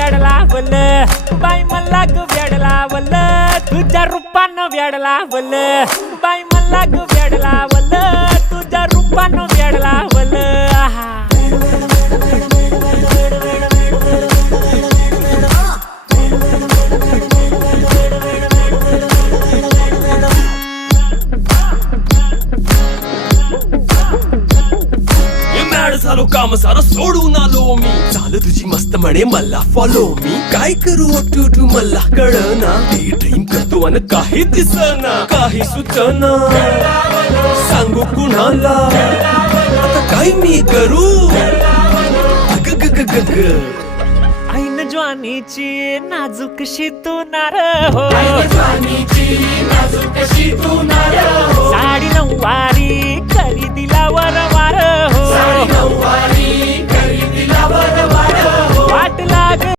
व्याड लावल बाई मला ग व्याड लावल तुझ्या रूपानं व्याड लावल बाई मला ग व्याड लावल तुझ्या रूपानं व्याड लावल झालो काम सारं सोडून आलो मी झालं तुझी मस्त म्हणे मला फॉलो मी काय करू टू मला कळना ड्रीम करतो आणि काही दिसना काही सुचना सांगू कुणाला आता काय मी करू ऐन ज्वानीची नाजूकशी तू नार हो साडी नऊवारी खरेदीला वरवार हो